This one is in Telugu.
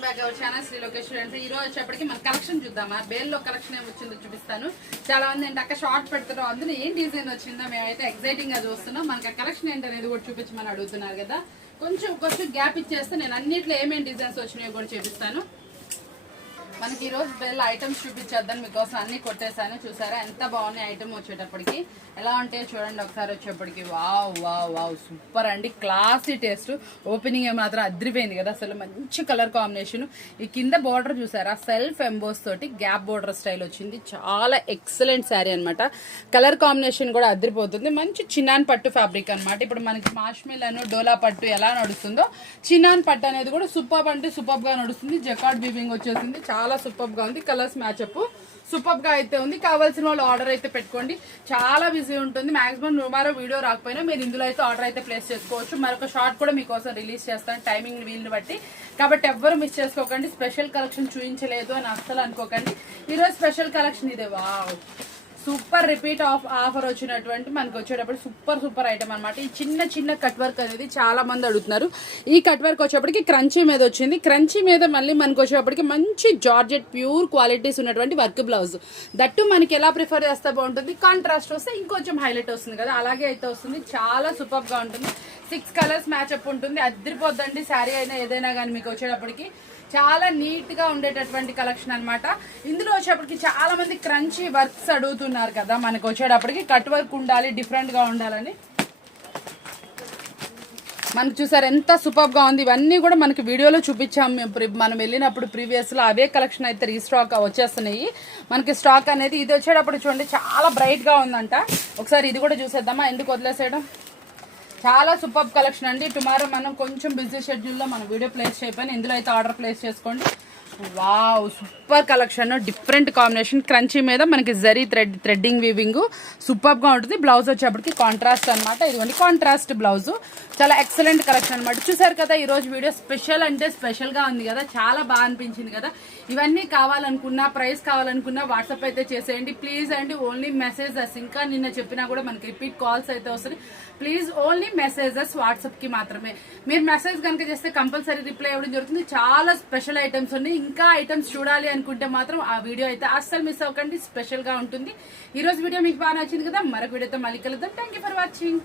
Welcome back our channel Shri Lokesh friends. ఈ రోజు వచ్చేప్పటికి మన కలెక్షన్ చూద్దామా. బేల్లో కలెక్షన్ ఏమి వచ్చిందో చూపిస్తాను. చాలా మంది అంటే అక్క షార్ట్ పెడతారు, అందులో ఏం డిజైన్ వచ్చిందో మేమైతే ఎక్సైటింగ్ గా చూస్తున్నాం. మనకి కలెక్షన్ ఏంటనేది కూడా చూపించమని అడుగుతున్నారు కదా. కొంచెం గ్యాప్ ఇచ్చేస్తే నేను అన్నిట్లో ఏమేమి డిజైన్స్ వచ్చినాయో కూడా చూపిస్తాను. మనకి ఈ రోజు బెల్ ఐటమ్స్ చూపించేద్దాం మీకోసం. అన్ని కొట్టేసాను, చూసారా ఎంత బాగున్నాయి ఐటమ్. వచ్చేటప్పటికి ఎలా ఉంటాయో చూడండి ఒకసారి. వచ్చేప్పటికి వావ్ వావ్ వావ్ సూపర్ అండి, క్లాసీ టేస్ట్. ఓపెనింగ్ మాత్రం అదిరిపోయింది కదా, అసలు మంచి కలర్ కాంబినేషన్. ఈ కింద బోర్డర్ చూసారా, సెల్ఫ్ ఎంబోస్ తోటి గ్యాప్ బోర్డర్ స్టైల్ వచ్చింది. చాలా ఎక్సలెంట్ శారీ అనమాట. కలర్ కాంబినేషన్ కూడా అదిరిపోతుంది. మంచి చిన్నాన్ పట్టు ఫ్యాబ్రిక్ అనమాట. ఇప్పుడు మనకి మాష్మిలను డోలా పట్టు ఎలా నడుస్తుందో చిన్నాన్ పట్టు అనేది కూడా సూపర్ అంటే సూపర్ గా నడుస్తుంది. జకార్డ్ వీవింగ్ వచ్చేసింది, చాలా సూపర్ గా ఉంది. కలర్స్ మ్యాచ్అప్ సూపర్ గా అయితే ఉంది. కావాల్సిన వాళ్ళు ఆర్డర్ అయితే పెట్టుకోండి. చాలా బిజీ ఉంటుంది. మాక్సిమం టుమారో వీడియో రాకపోయినా మీరు ఇందులో అయితే ఆర్డర్ అయితే ప్లేస్ చేసుకోవచ్చు. మరొక షార్ట్ కూడా మీకోసం రిలీజ్ చేస్తాను టైమింగ్ వీలుని బట్టి. కాబట్టి ఎవ్వరు మిస్ చేసుకోకండి. స్పెషల్ కలెక్షన్ చూపించలేదు అని అస్సలు అనుకోకండి. ఈరోజు స్పెషల్ కలెక్షన్ ఇదే. వావ్ సూపర్ రిపీట్ ఆఫర్ వచ్చినటువంటి మనకు వచ్చేటప్పుడు సూపర్ ఐటమ్ అనమాట. ఈ చిన్న కట్ వర్క్ అనేది చాలా మంది అడుగుతున్నారు. ఈ కట్ వర్క్ వచ్చేప్పటికి క్రంచీ మీద వచ్చింది. క్రంచీ మీద మళ్ళీ మనకు వచ్చేటప్పటికి మంచి జార్జెట్ ప్యూర్ క్వాలిటీస్ ఉన్నటువంటి వర్క్ బ్లౌజ్. దట్టు మనకి ఎలా ప్రిఫర్ చేస్తే బాగుంటుంది, కాంట్రాస్ట్ వస్తే ఇంకొంచెం హైలైట్ వస్తుంది కదా, అలాగే అయితే వస్తుంది. చాలా సూపర్ గా ఉంటుంది. 6 కలర్స్ మ్యాచ్అప్ ఉంటుంది. అదిరిపోద్దండి శారీ అయినా ఏదైనా కానీ మీకు వచ్చేటప్పటికి చాలా నీట్ గా ఉండేటటువంటి కలెక్షన్ అనమాట. ఇందులో వచ్చేప్పటికి చాలా మంది క్రంచీ వర్క్స్ అడుగుతున్నారు కదా. మనకు వచ్చేటప్పటికి కట్ వర్క్ ఉండాలి, డిఫరెంట్ గా ఉండాలని. మనకు చూసారు ఎంత సూపర్ గా ఉంది. ఇవన్నీ కూడా మనకి వీడియోలో చూపించాం మనం వెళ్ళినప్పుడు ప్రీవియస్ లో. అవే కలెక్షన్ అయితే రీస్టాక్ వచ్చేస్తున్నాయి మనకి. స్టాక్ అనేది ఇది వచ్చేటప్పుడు చూడండి చాలా బ్రైట్ గా ఉందంట. ఒకసారి ఇది కూడా చూసేద్దామా, ఎందుకు వదిలేసేయడం. చాలా సూపర్ కలెక్షన్ అండి. టుమారో మనం కొంచెం బిజీ షెడ్యూల్లో మనం వీడియో ప్లేస్ చేయకపోయినా ఇందులో అయితే ఆర్డర్ ప్లేస్ చేసుకోండి. Wow super collection, different combination. Crunchy మీద మనకి జరీ థ్రెడ్డింగ్ వీవింగ్ సూపర్ గా ఉంటుంది. బ్లౌజ్ వచ్చేప్పటికి కాంట్రాస్ట్ అనమాట. ఇదిగోండి కాంట్రాస్ట్ బ్లౌజ్. చాలా ఎక్సలెంట్ కలెక్షన్ అనమాట. చూసారు కదా ఈ రోజు వీడియో స్పెషల్ అంటే స్పెషల్ గా ఉంది కదా, చాలా బాగా అనిపించింది కదా. ఇవన్నీ కావాలనుకున్నా, ప్రైస్ కావాలనుకున్నా వాట్సాప్ అయితే చేసేయండి ప్లీజ్ అండి. ఓన్లీ మెసేజెస్, ఇంకా నిన్న చెప్పినా కూడా మనకి రిపీట్ కాల్స్ అయితే వస్తుంది. ప్లీజ్ ఓన్లీ మెసేజెస్ వాట్సాప్ కి మాత్రమే. మీరు మెసేజ్ కనుక చేస్తే కంపల్సరీ రిప్లై ఇవ్వడం జరుగుతుంది. చాలా స్పెషల్ ఐటమ్స్ ఉన్నాయి. ఇంకా ఐటమ్స్ చూడాలి అనుకుంటే మాత్రం ఆ వీడియో అయితే అస్సలు మిస్ అవ్వకండి, స్పెషల్ గా ఉంటుంది. ఈ రోజు వీడియో మీకు బాగా నచ్చింది కదా. మరొక వీడియోతో మళ్ళీ కలుద్దాం. Thank you for watching.